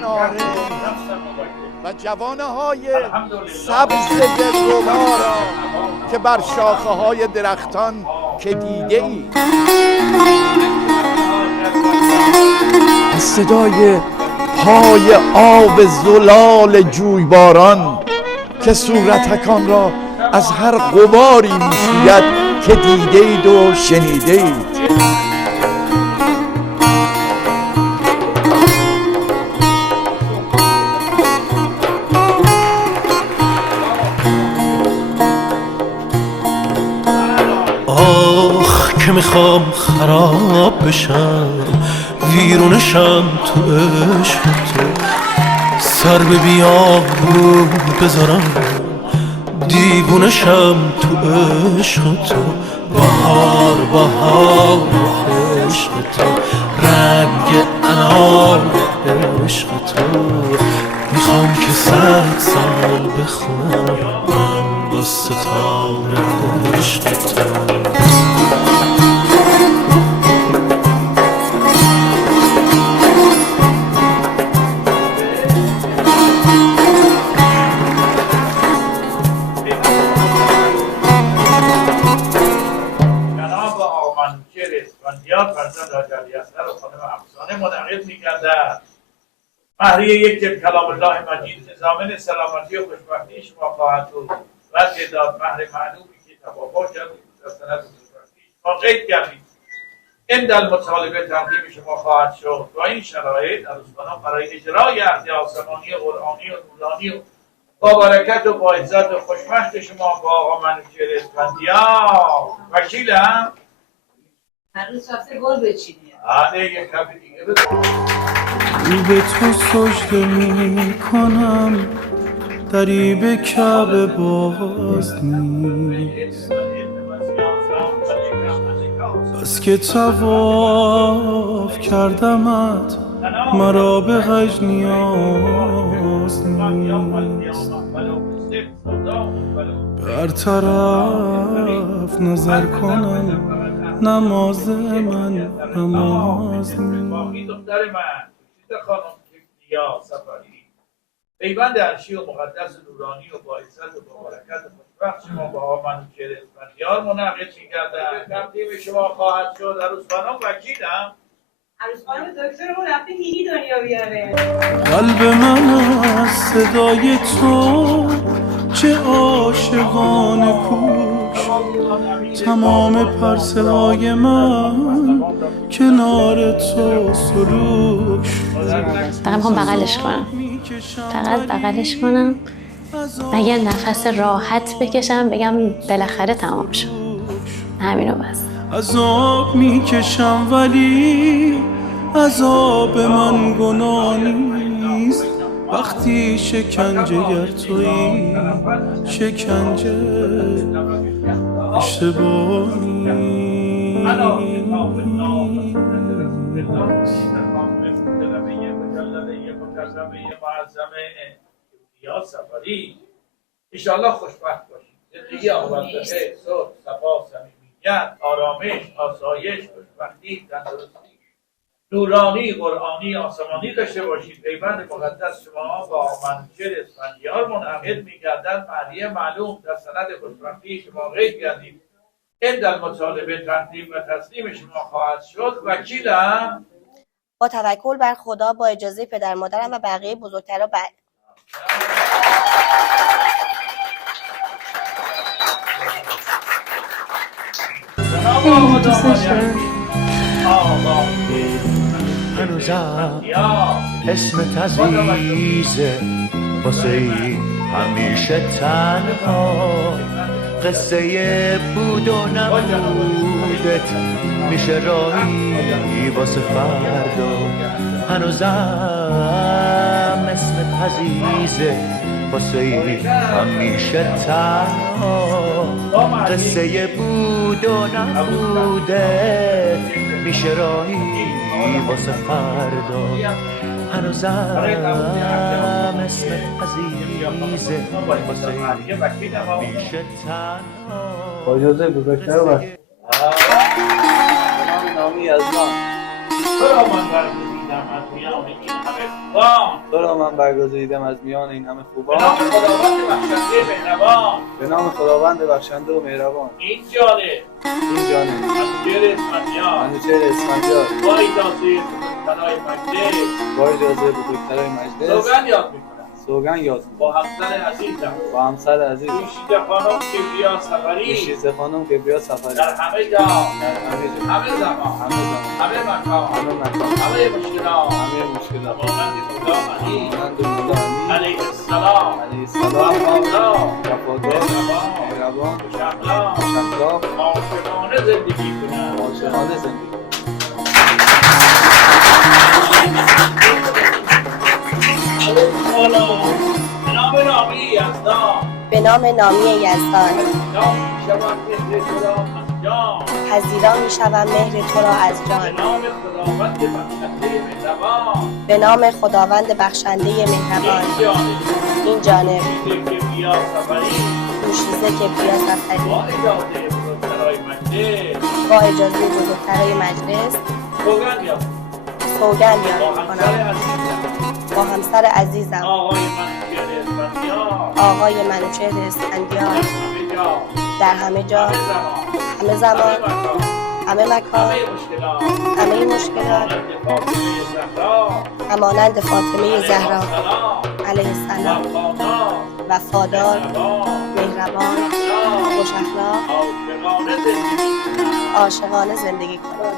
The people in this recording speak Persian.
ناره و جوانه های سبز گلربا را که بر شاخه های درختان که دیده ای، صدای پای آب زلال جویباران که صورتکان را از هر غباری میشوید که دیده اید و شنیده اید. آخ که میخوام خراب بشم، ویرونشم تو عشق تو، سر به بیابرو بذارم، دیوونشم تو عشق تو. بهار بهار عشق تو، رنگ انار عشق تو، میخوام که 100 سال بخونم من با ستاره عشق تو. فرزند حاج علی اصغر و خانم افسانه منعقد می‌گردد. مهریه یک جلد کلام الله مجید نظامن سلامتی و خوشبختی شما خواهد بود و تعداد مهر معلومی که توافق کردید در سند خوشبختی شما قید کردید عند المطالبه تقدیم شما خواهد شد و این شرایط عروسخانان برای اجرای عهد آسمانی قرآنی و نورانی و با برکت و با عزت و خوشبخت شما با آقا منوچهر اسفندیار وکیلم هنوز رفته گل بچینی. یک کمی دیگه بزن. رو به تو سجده می کنم، دری به کعبه باز نیست، بس که طواف کردمت مرا به حج نیاز نیست. بر طرف نظر کنم نماز من نماز نیست. دختر من خانم کیمیا سفری پیوند عرشی و مقدس نورانی و با عزت و با برکت خوشبخت شما با آقا منوچهر اسفندیار منعقد می‌گردد. تقدیم شما خواهد شد. عروسخانم وکیلم. عروسخانم دکترمون رفته هیلی دنیا بیاره. قلب من از صدای تو چه عاشقانه کوش، تمام پرسه‌های من کنار تو سلوک. فقط میخوام بغلش کنم، فقط بغلش کنم و یه نفس راحت بکشم بگم بالاخره تمام شد. همینو بس. عذاب میکشم ولی عذاب من گناه نیست، وقتی شکنجه گر تویی شکنجه اشتباه سفری انشاءالله خوشبخت باشید. زندگی آورده صلح، صفا، صمیمیت، آرامش، آسایش، خوشبختی، تندرستی، نورانی، قرآنی، آسمانی داشته باشید. پیوند مقدس شما با منوچهر اسفندیار منعقد می‌گردد. مهریه معلوم در سند خوشبختی شما قید کردید عند المطالبه تقدیم و تسلیم شما خواهد شد. وکیلم. با توکل بر خدا با اجازه پدر مادرم و بقیه بزرگترا هنوزم اسمت عزیزه واسه این همیشه تنها، قصه بود و نبودت میشه راهی واسه فردا. هنوزم اسمت عزیزه واسه این همیشه تنها، قصه بود و نبودت میشه راهی واسه فردا. هنوزم اسمت عزیزه واسه این میشه تنها. با اجازه بزرگتر و نامی از ما برگزیدم از میان این همه خوبان. تو را من برگزیدم از میان این همه به خوبان. نام خداوند بخشنده مهربان. به نام خداوند بخشنده و مهربان. این جانه این جانه منوچهر اسفندیار منوچهر اسفندیار با اجازه بزرگترهای مجلس با اجازه بزرگترهای مجلس سوگند یاد میکنم سوگند یاد می‌کنم با همسر عزیزم با همسر عزیز دوشیزه خانم کبریا سفری دوشیزه خانم کبریا سفری در همه جا در همه جا همه زمان همه زمان همه مکان همه مکان همه مشکلات همه مشکلات مانند خدا علی مانند خدا علی علیه السلام علیه السلام وفادار وفادار مهربان خوش‌اخلاق خوش‌اخلاق عاشقانه زندگی کنم عاشقانه زندگی به نام نامی یزدان به نام نامی یزدان نام شود مهر خدا از جان پذیرا می شوم مهر تو را از به جان. نام خداوند بخشنده مهربان به نام خداوند بخشنده مهربان. این جانب این جانب چیزی که بیا سفری دوشیزه که بیا سفری با اجازه بزرگترهای مجلس با اجازه بزرگترهای مجلس سوگند یاد سوگند با یاد همسر می‌کنم عزیزم با همسر عزیزم آقای منوچهر اسفندیار آقای منوچهر اسفندیار در همه جا در همه جا همه همه زمان همه مکان همه مکان همه همه مشکلات مشکلات همانند فاطمه زهرا علیه السلام وفادار مهربان خوش اخلاق عاشقانه زندگی کنم.